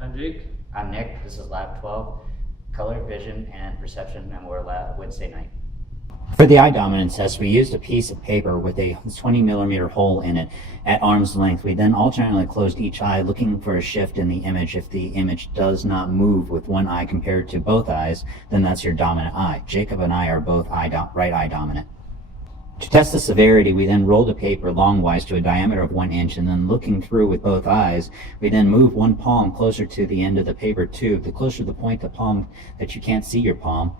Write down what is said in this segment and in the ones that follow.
I'm Jake. I'm Nick. This is Lab 12, Color, Vision, and Perception, and we're lab Wednesday night. For the eye dominance test, we used a piece of paper with a 20 millimeter hole in it at arm's length. We then alternately closed each eye, looking for a shift in the image. If the image does not move with one eye compared to both eyes, then that's your dominant eye. Jacob and I are both right eye dominant. To test the severity, we then rolled a paper longwise to a diameter of 1 inch, and then looking through with both eyes, we then move one palm closer to the end of the paper tube. The closer the point the palm that you can't see your palm,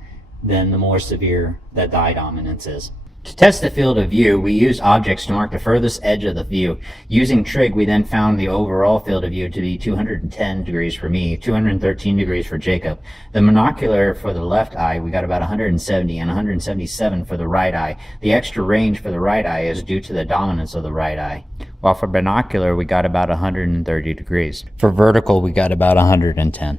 then the more severe that the eye dominance is. To test the field of view, we used objects to mark the furthest edge of the view. Using trig, we then found the overall field of view to be 210 degrees for me, 213 degrees for Jacob. The monocular for the left eye, we got about 170 and 177 for the right eye. The extra range for the right eye is due to the dominance of the right eye. While for binocular, we got about 130 degrees. For vertical, we got about 110.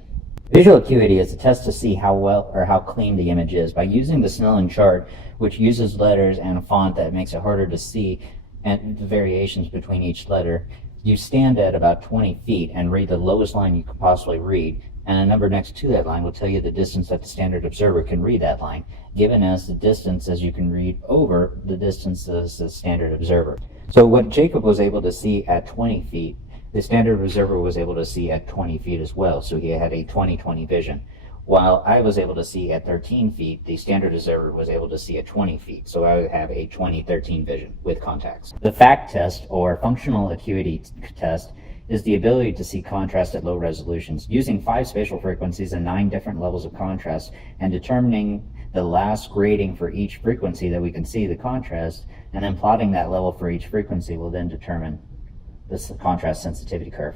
Visual acuity is a test to see how well or how clean the image is. By using the Snellen chart, which uses letters and a font that makes it harder to see and the variations between each letter, you stand at about 20 feet and read the lowest line you could possibly read, and a number next to that line will tell you the distance that the standard observer can read that line, given as the distance as you can read over the distance as the standard observer. So what Jacob was able to see at 20 feet, the standard observer was able to see at 20 feet as well, so he had a 20/20 vision. While I was able to see at 13 feet, the standard observer was able to see at 20 feet, so I would have a 20/13 vision with contacts. The FACT test, or functional acuity test, is the ability to see contrast at low resolutions. Using 5 spatial frequencies and 9 different levels of contrast, and determining the last grading for each frequency that we can see the contrast, and then plotting that level for each frequency will then determine this contrast sensitivity curve.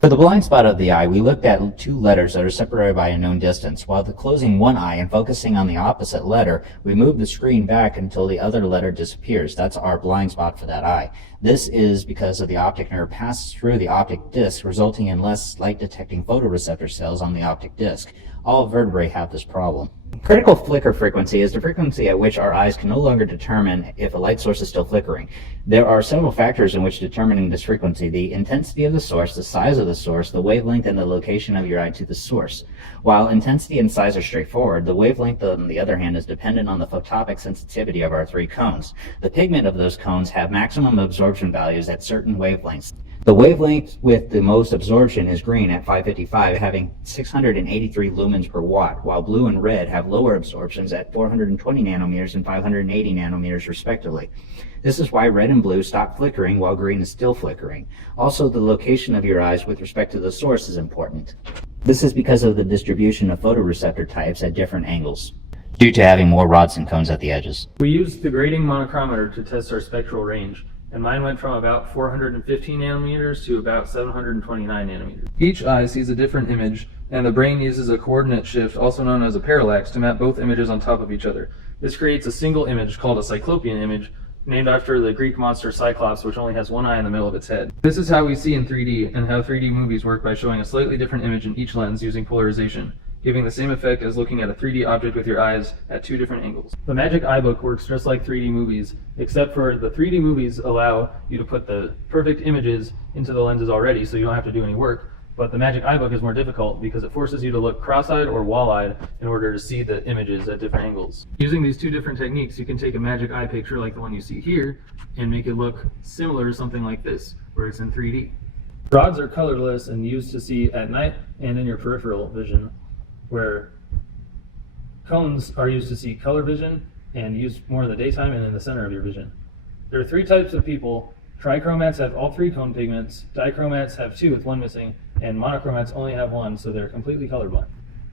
For the blind spot of the eye, we looked at 2 letters that are separated by a known distance. While closing one eye and focusing on the opposite letter, we move the screen back until the other letter disappears. That's our blind spot for that eye. This is because of the optic nerve passes through the optic disc, resulting in less light-detecting photoreceptor cells on the optic disc. All vertebrae have this problem. Critical flicker frequency is the frequency at which our eyes can no longer determine if a light source is still flickering. There are several factors in which determining this frequency: the intensity of the source, the size of the source, the wavelength, and the location of your eye to the source. While intensity and size are straightforward, the wavelength, on the other hand, is dependent on the photopic sensitivity of our 3 cones. The pigment of those cones have maximum absorption values at certain wavelengths. The wavelength with the most absorption is green at 555, having 683 lumens per watt, while blue and red have lower absorptions at 420 nanometers and 580 nanometers respectively. This is why red and blue stop flickering while green is still flickering. Also, the location of your eyes with respect to the source is important. This is because of the distribution of photoreceptor types at different angles, due to having more rods and cones at the edges. We used the grading monochrometer to test our spectral range, and mine went from about 415 nanometers to about 729 nanometers. Each eye sees a different image, and the brain uses a coordinate shift, also known as a parallax, to map both images on top of each other. This creates a single image called a cyclopean image, named after the Greek monster Cyclops, which only has one eye in the middle of its head. This is how we see in 3D, and how 3D movies work by showing a slightly different image in each lens using polarization, giving the same effect as looking at a 3D object with your eyes at 2 different angles. The Magic Eye Book works just like 3D movies, except for the 3D movies allow you to put the perfect images into the lenses already, so you don't have to do any work. But the Magic Eye Book is more difficult because it forces you to look cross-eyed or wall-eyed in order to see the images at different angles. Using these 2 different techniques, you can take a Magic Eye picture like the one you see here and make it look similar to something like this, where it's in 3D. Rods are colorless and used to see at night and in your peripheral vision, where cones are used to see color vision and used more in the daytime and in the center of your vision. There are 3 types of people. Trichromats have all 3 cone pigments, dichromats have 2 with 1 missing, and monochromats only have 1, so they're completely colorblind.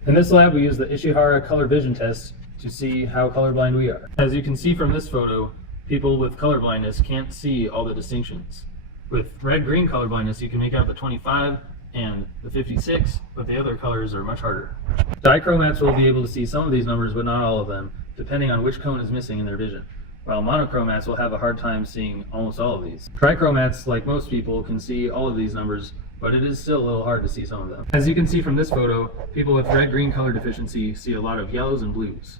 In this lab, we use the Ishihara color vision test to see how colorblind we are. As you can see from this photo, people with colorblindness can't see all the distinctions. With red-green colorblindness, you can make out the 25 and the 56, but the other colors are much harder. Dichromats will be able to see some of these numbers, but not all of them, depending on which cone is missing in their vision, while monochromats will have a hard time seeing almost all of these. Trichromats, like most people, can see all of these numbers, but it is still a little hard to see some of them. As you can see from this photo, people with red-green color deficiency see a lot of yellows and blues.